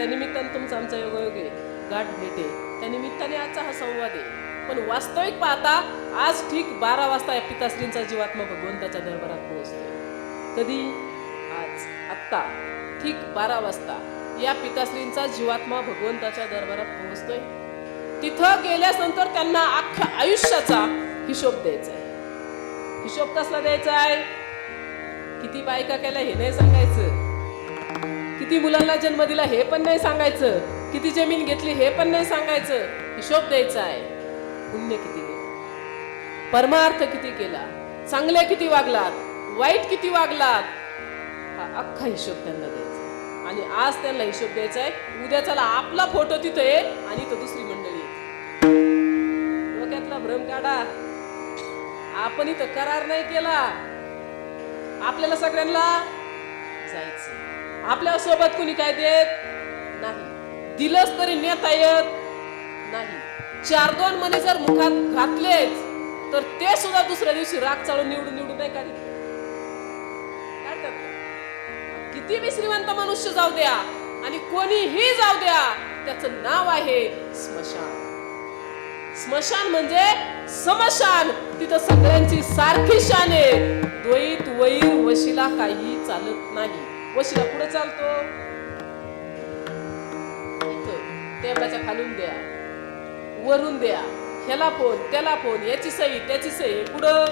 त्यानिमित्तानं तुमचा आमचा योगायोग आहे गाठ भेटे. त्या निमित्ताने आजचा हा संवाद आहे. पण वास्तविक पाहता आज ठीक बारा वाजता या पिताश्रींचा जीवात्मा भगवंताच्या दरबारात पोहोचतोय. कधी? आज आत्ता. ठीक बारा वाजता या पिताश्रींचा जीवात्मा भगवंताच्या दरबारात पोहोचतोय. तिथं गेल्यानंतर त्यांना अख्ख्या आयुष्याचा हिशोब द्यायचा आहे. हिशोब कसला द्यायचा आहे? किती बायका केल्या हे नाही सांगायचं. किती मुलांना जन्म दिला हे पण नाही सांगायचं. किती जमीन घेतली हे पण नाही सांगायचं. हिशोब द्यायचा आहे. पुण्य किती केलं परमार्थ किती केला? चांगले किती वागलात? वाईट किती वागलात? हा अख्खा हिशोब त्यांना द्यायचा आणि आज त्यांना हिशोब द्यायचा आहे. उद्या चला आपला फोटो तिथं येईल आणि इथं दुसरी मंडळी आहे. डोक्यातला भ्रम काढा. आपण इथं करार नाही केला. आपल्याला सगळ्यांना जायचं आपल्यासोबत कुणी काय देत नाही. दिलंच तरी नेता येत नाही. चार दोन मने जर मुखात घातलेच तर ते सुद्धा दुसऱ्या दिवशी राग चालून निवडून निवडून नाही का? किती मी श्रीमंत मनुष्य जाऊ द्या आणि कोणीही जाऊ द्या त्याचं नाव आहे स्मशान. स्मशान म्हणजे समशान. तिथं सगळ्यांची सारखी शान आहे. द्वैत वैर वशिला काही चालत नाही. वशिला पुढे चालतो. टेबलाच्या खालून द्या. वरून द्या. ह्याला फोन त्याला फोन याची सही त्याची सही. पुढं.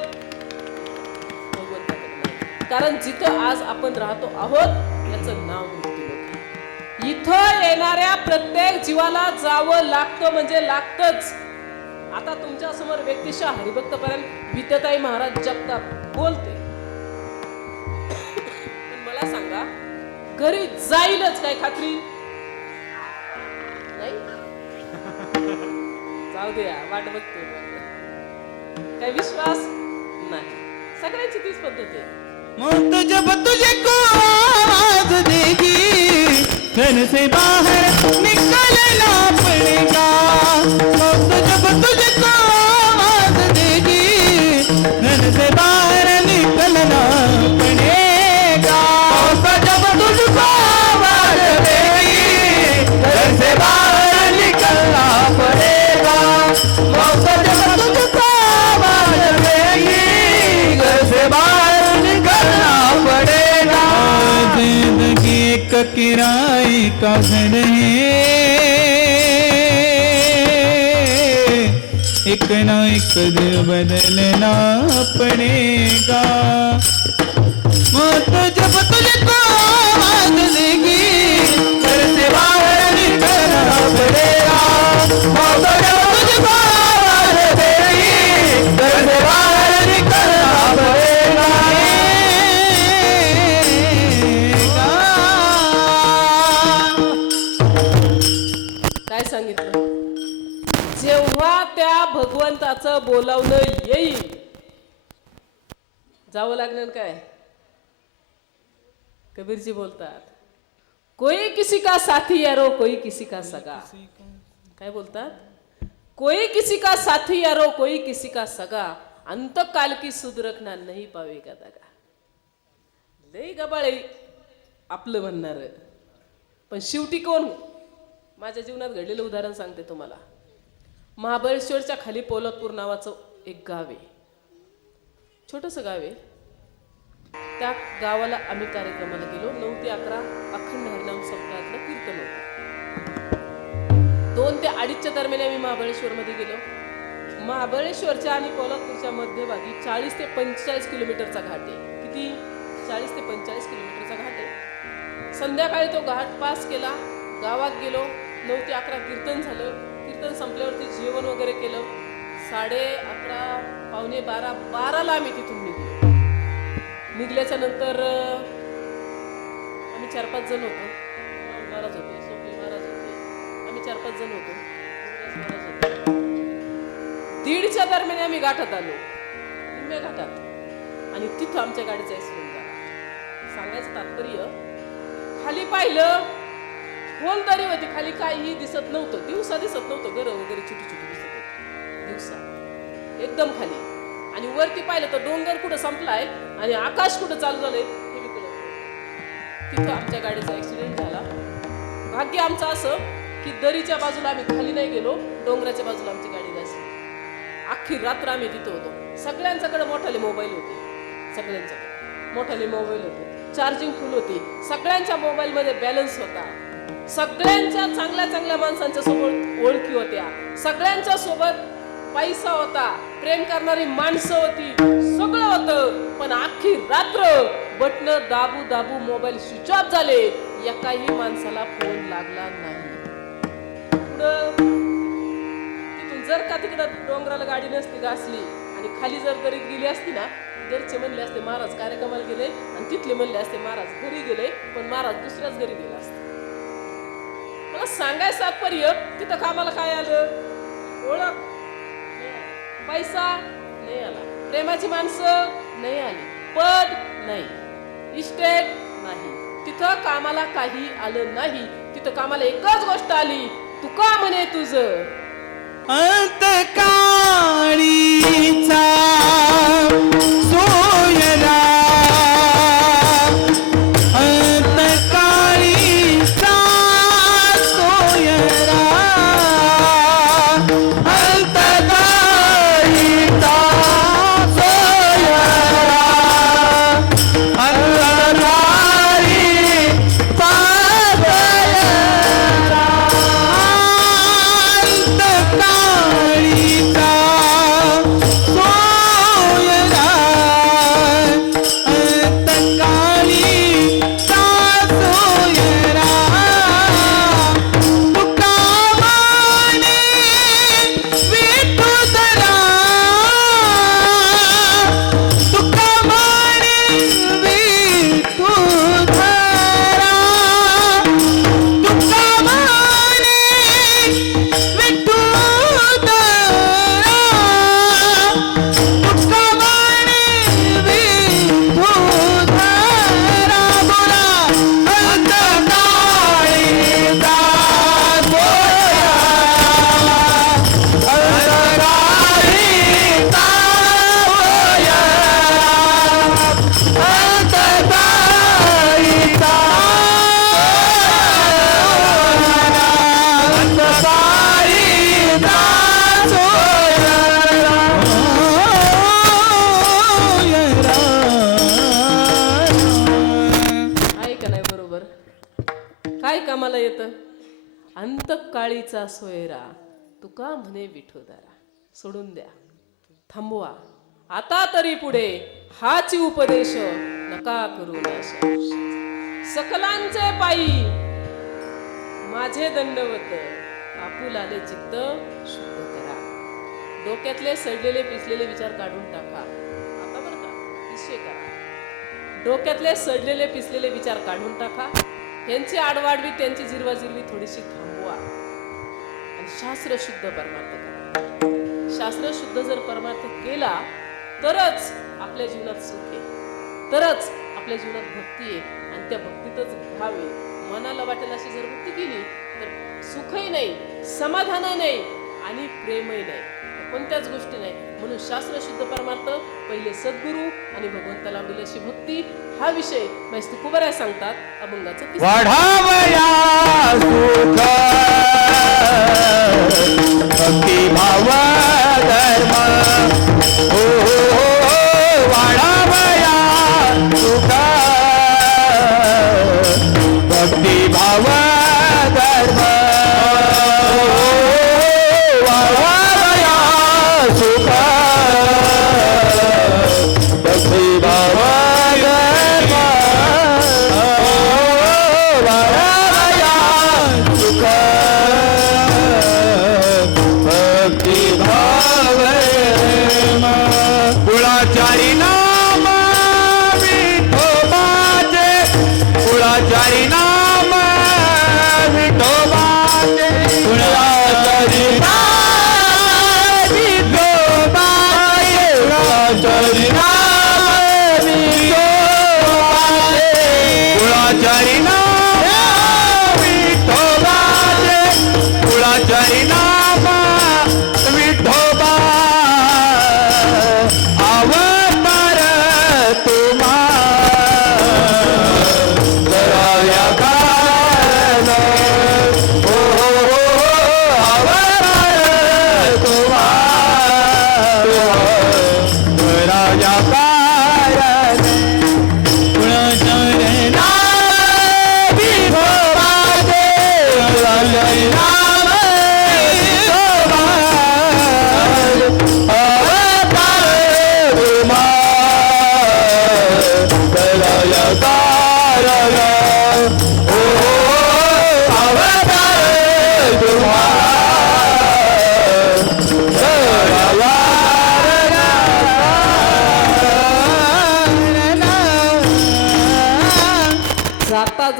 कारण जिथं आज आपण राहतो आहोत याचं नाव मृत्यूलोक इथं येणाऱ्या प्रत्येक जीवाला जावं लागतं म्हणजे लागतच. आता तुमच्यासमोर व्यक्तिशा हरिभक्तपर्यंत विद्यताई महाराज जगतात. बोलते. घरी जाईलच काय खात्री? नाही? जाऊ द्या वाट बघते. काय विश्वास? नाही. सगळ्यांची तीच पद्धत आहे. मौत जब तुझको आवाज देगी. घर से बाहर निकलना पड़ेगा एक ना एक दिन बदलना पडे. बोलावलं बोलावणं येईल. जावं लागणार काय? कबीरजी बोलतात कोई किसी का साथी यारो कोई किसी का सगा. काय बोलतात? कोई किसी का साथी यारो कोई किसी का सगा. अंत काल की सुध नाही पावे का दगा. लय गबाळे आपलं म्हणणार. पण शेवटी कोण? माझ्या जीवनात घडलेलं उदाहरण सांगते तुम्हाला. महाबळेश्वरच्या खाली पोलतपूर नावाचं एक गाव आहे. छोटंसं गाव आहे. त्या गावाला आम्ही कार्यक्रमाला गेलो. नऊ ते अकरा अखंड हरिनाम सप्ताहातलं कीर्तन होतं. दोन ते अडीचच्या दरम्यान आम्ही महाबळेश्वरमध्ये गेलो. महाबळेश्वरच्या आणि कोल्हापूरच्या मध्यभागी चाळीस ते पंचेचाळीस किलोमीटरचा घाट आहे. किती? चाळीस ते पंचेचाळीस किलोमीटरचा घाट आहे. संध्याकाळी तो घाट पास केला. गावात गेलो. नऊ ते अकरा कीर्तन झालं. कीर्तन संपल्यावरती जेवण वगैरे केलं. साडे अकरा पावणे बारा बाराला आम्ही तिथून निघलो. निघल्याच्या नंतर आम्ही चार पाच जण होतो. महाराज होते सोपे महाराज होते. आम्ही चार पाच जण होतो. महाराज होते. दीडच्या दरम्यान आम्ही घाटात आलो. निम्म्या घाटात. आणि तिथं आमच्या गाडीचा ॲक्सिडेंट झाला. सांगायचं तात्पर्य खाली पाहिलं होल दरी होती खाली काहीही दिसत नव्हतं. दिवसा दिसत नव्हतं घर वगैरे छोटी छोटी दिसत होती. दिवसा. एकदम खाली. आणि वरती पाहिलं तर डोंगर कुठं संपलाय आणि आकाश कुठं चालू झालंय हे मी कळत तिथं आमच्या गाडीचा ऍक्सिडेंट झाला. भाग्य आमचं असं की दरीच्या बाजूला आम्ही खाली नाही गेलो डोंगराच्या बाजूला आमची गाडी नसली अख्खी रात्र आम्ही तिथं होतो. सगळ्यांच्याकडे मोठाले मोबाईल होते. सगळ्यांच्याकडे. मोठाले मोबाईल होते. चार्जिंग फुल होती. सगळ्यांच्या मोबाईलमध्ये बॅलन्स होता. सगळ्यांच्या चांगल्या चांगल्या माणसांच्या सोबत ओळखी होत्या. सगळ्यांच्या सोबत पैसा होता प्रेम करणारी माणसं होती सगळं होतं. पण अख्खी रात्र बटन दाबू दाबू मोबाईल स्विच ऑफ झाले. एकाही माणसाला फोन लागला नाही. पुढं तिथून जर का तिकडं डोंगराला गाडी नसती घासली आणि खाली जर घरी गेली असती ना घरचे म्हणले असते महाराज कार्यक्रमाला गेले. आणि तिथले म्हणले असते महाराज घरी गेले. पण महाराज दुसऱ्याच घरी गेला असते. मला सांगायचं तात्पर्य तिथं कामाला काय आलं? ओळख? पैसा? नाही आला. प्रेमाची माणसं? नाही आली. पद? नाही. इस्टेट? नाही. तिथं कामाला काही आलं नाही. तिथं कामाला एकच गोष्ट आली. तू का म्हणे तुझं. अंतकाळीचा अंतकाळीचा सोयरा. तुका म्हणे विठोदारा. सोडून द्या. थांबवा. आता तरी पुढे हाच उपदेश नका करू सकलांचे पायी माझे दंडवत आपुलाले चित्त शुद्ध करा. डोक्यातले सडलेले पिसलेले विचार काढून टाका. आता बरं का विषय करा. डोक्यातले सडलेले पिसलेले विचार काढून टाका. यांची आडवाडवी त्यांची जिरवाजिरवी थोडीशी थांबवा शास्त्र शुद्ध परमार्थ करा. शास्त्र शुद्ध जर परमार्थ केला तरच आपल्या जीवनात सुख आहे. तरच आपल्या जीवनात भक्ती आहे. आणि त्या भक्तीतच भाव आहे मनाला वाटेल अशी जर भक्ती केली तर सुखही नाही समाधानही नाही आणि प्रेमही नाही. कोणत्याच गोष्टी नाही. म्हणून शास्त्र शुद्ध परमार्थ पहिले सद्गुरू आणि भगवंताला आवडेल अशी भक्ती. हा विषय मैस्तुकुबऱ्या सांगतात अभंगाचं All right.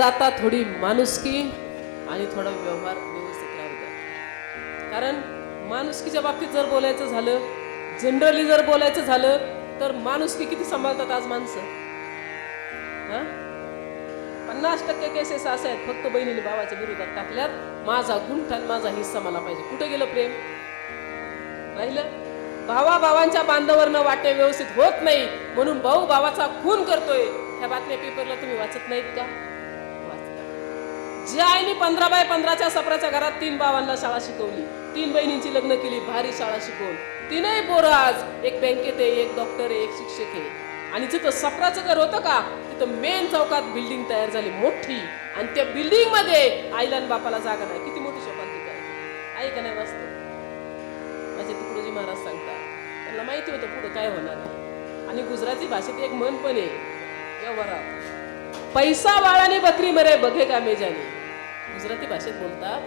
आता थोडी माणुसकी आणि थोडा व्यवहार व्यवस्थित राहू द्या. कारण माणुसकीच्या बाबतीत जर बोलायचं झालं जनरली जर बोलायचं झालं तर माणुसकी किती सांभाळतात आज माणसं? हा? पन्नास टक्के केसेस असे आहेत फक्त बहिणीने भावाच्या विरोधात टाकल्यात. माझा गुंठ माझा हिस्सा मला पाहिजे. कुठे गेलं प्रेम? राहिलं? भावा भावांच्या बांधावरनं वाटे व्यवस्थित होत नाही म्हणून भाऊ भावाचा खून करतोय. ह्या बातम्या पेपरला तुम्ही वाचत नाहीत का? ज्या आईने पंधरा बाय पंधराच्या सपराच्या घरात तीन भावांना शाळा शिकवली. तीन बहिणींची लग्न केली भारी शाळा शिकवून. तीनही पोरं आज एक बँकेत आहे एक डॉक्टर आहे एक शिक्षक आहे. आणि जिथं सपराचं घर होतं का तिथं मेन चौकात बिल्डिंग तयार झाली मोठी. आणि त्या बिल्डिंगमध्ये आईला आणि बापाला जागा नाही. किती मोठी शोभांतिका काय आई का नाही वाचत माझे तुकडोजी महाराज सांगतात. त्यांना माहिती होतं पुढं काय होणार आहे. आणि गुजराती भाषेत एक म्हण पण आहे. पैसा वाळाने बकरी मरे बघे का मेजाने. गुजराती भाषेत बोलतात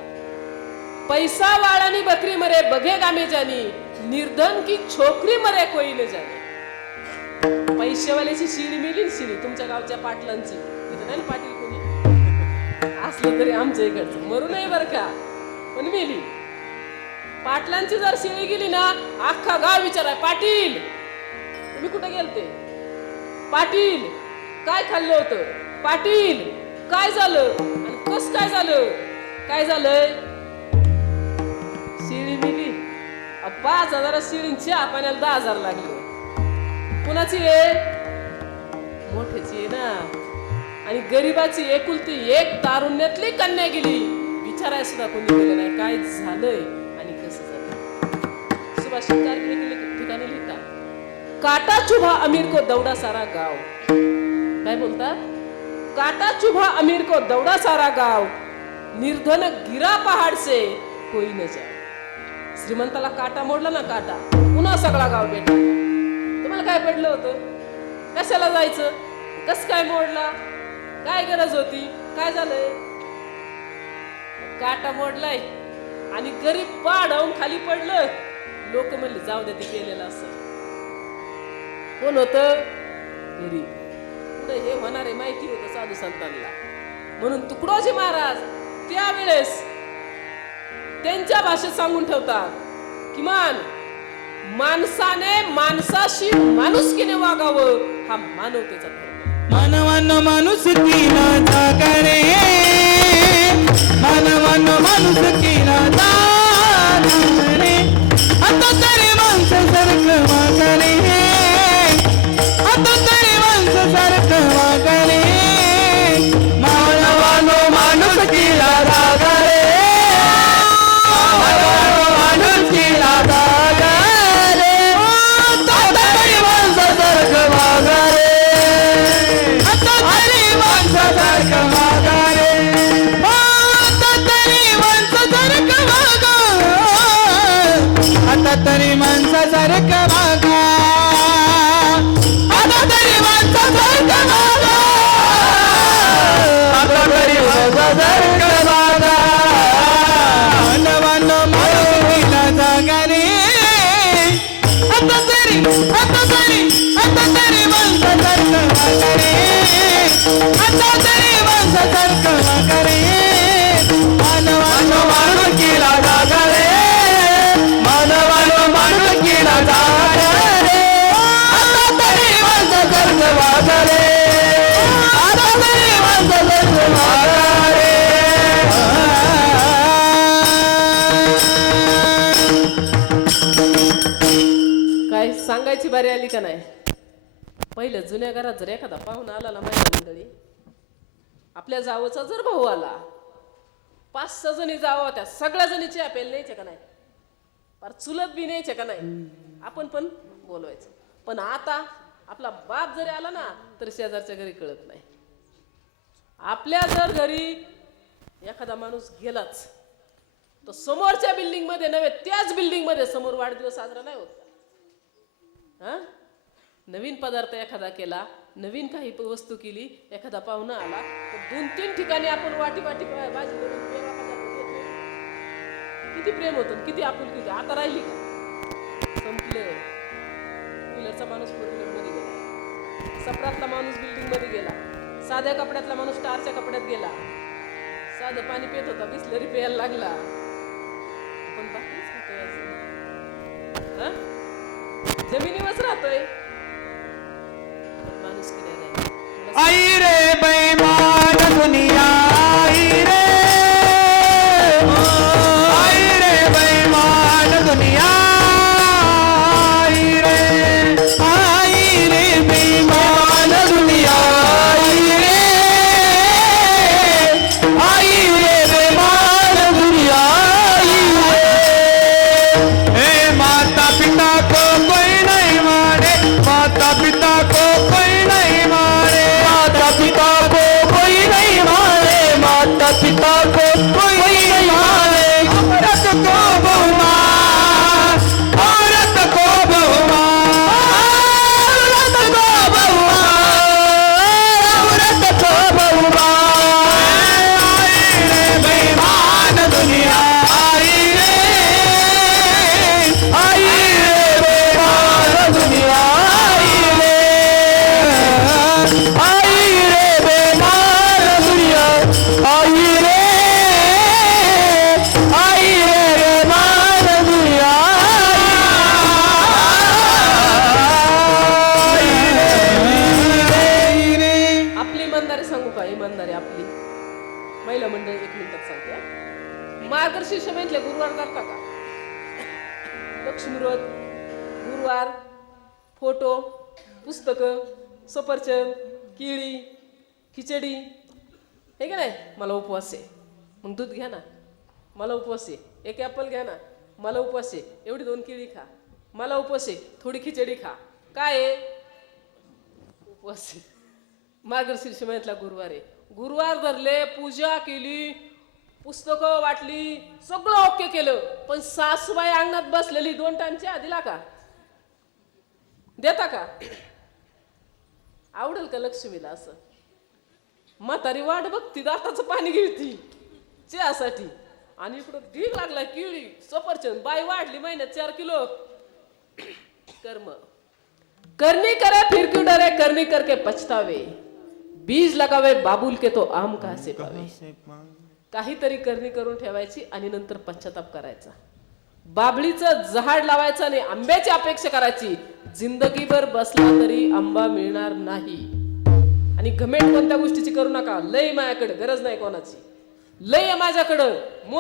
पैसा वाळानी बकरी मरे बघे गामे जानी निर्धन की छोकरी मरे कोई न पैसेवाल्याची शिडी मिली शिडी तुमच्या गावच्या पाटलांची. तिथं नाही ना पाटील कोणी? असलं तरी आमच्या इकडचं. मरू नाही बरं का? पण मिली. पाटलांची जर शिळी गेली ना अख्खा गाव विचाराय पाटील तुम्ही कुठे गेलते? पाटील काय खाल्लं होतं? पाटील काय झालं? आणि कस काय झालं? काय झालंय? शिळी दिली पाच हजार शिळींची पाण्याला दहा हजार लागले. कुणाची आहे मोठ्याची आहे ना. आणि गरीबाची एकुलती एक तारुण्यातली कन्या गेली. विचाराय सुद्धा कोणी गेलं नाही. काय झालंय आणि कसं झालं सुभाष ठिकाणी लिहिता काटा चुभा अमीर को दौडा सारा गाव. काय बोलतात? काटा चुभा अमीर को दौडा सारा गाव। निर्धन गिरा पहाड से कोई न जाए। श्रीमंताला काटा मोडला ना काटा। पुन्हा सगळा गाव भेटला। तुम्हाला काय पडलं होतं? कशाला जायचं? कस काय मोडला? काय गरज होती? काय झालंय? काटा मोडलाय आणि गरीब पाडावून खाली पडलं. लोक म्हणले जाऊ दे ते केलेलं असं. कोण होत? गरीब. पुढे हे होणार आहे माहिती होतं साधू संतांना. म्हणून तुकडोजी महाराज त्यावेळेस त्यांच्या भाषेत सांगून ठेवतात किमान माणसाने माणसाशी माणुसकीने वागावं हा मानवतेचा धर्म मानवान माणुसकीला जागा रे. मानवान माणुसकीला जागा सांगायची आली का नाही? पहिलं जुन्या घरात जर एखादा पाहुणा आला ना माझ्या मंडळी आपल्या जावचा जर भाऊ आला पाच सहा जणी जावं होत्या सगळ्या जणी चहा प्यायला न्यायच्या का नाही? फार चुलत बी न्यायच्या का नाही? आपण पण बोलवायचं. पण आता आपला बाप जरी आला ना तर शेजारच्या घरी कळत नाही. आपल्या जर घरी एखादा माणूस गेलाच तर समोरच्या बिल्डिंगमध्ये नव्हे त्याच बिल्डिंगमध्ये समोर वाढदिवस साजरा नाही होत. हा? नवीन पदार्थ एखादा केला नवीन काही वस्तू केली एखादा पाहुणा आला तर दोन तीन ठिकाणी आपण वाटी वाटी भाजी करून वेगळा पदार्थ किती प्रेम होतं किती आपुलकी होती. आता राहिली का? संपलं व्हीलरचा माणूस फोरमध्ये गेला. सपरातला माणूस बिल्डिंगमध्ये गेला. साध्या कपड्यातला माणूस स्टारच्या कपड्यात गेला. साधं पाणी पित होता बिसलरी प्यायला लागला. जमिनीवरच राहतोय पण माणूस किती नाही तुला आई फोटो पुस्तकं सफरचंद केळी खिचडी. हे का नाही? मला उपवास आहे. मग दूध घ्या ना. मला उपवास आहे. एक ॲपल घ्या ना. मला उपवास आहे. एवढी दोन केळी खा. मला उपवास आहे. थोडी खिचडी खा. काय आहे? उपवास आहे. मार्गशीर्ष महिन्यातला गुरुवार आहे. गुरुवार धरले पूजा केली पुस्तकं वाटली सगळं ओके केलं. पण सासूबाई अंगणात बसलेली दोन टाइमच्या दिला का देता का? आवडेल का लक्ष्मीला असं? म्हातारी वाट बघती दाताचं पाणी गिळती चहासाठी. आणि इकडं ढीग लागला किळी सफरचंद बाई वाढली महिन्यात चार किलो. कर्म. करनी करे फिर क्यों डरे करनी करके पछतावे. बीज लगावे बाबुल के तो आम कहा से पावे. काहीतरी करणी करून ठेवायची आणि नंतर पश्चाताप करायचा. बाबळीचं झाड लावायचं आणि आंब्याची अपेक्षा करायची जिंदगीभर बसला तरी आंबा मिळणार नाही. आणि घमेट कोणत्या गोष्टीची करू नका? लय माझ्याकडे गरज नाही कोणाची. लय माझ्याकडं मोज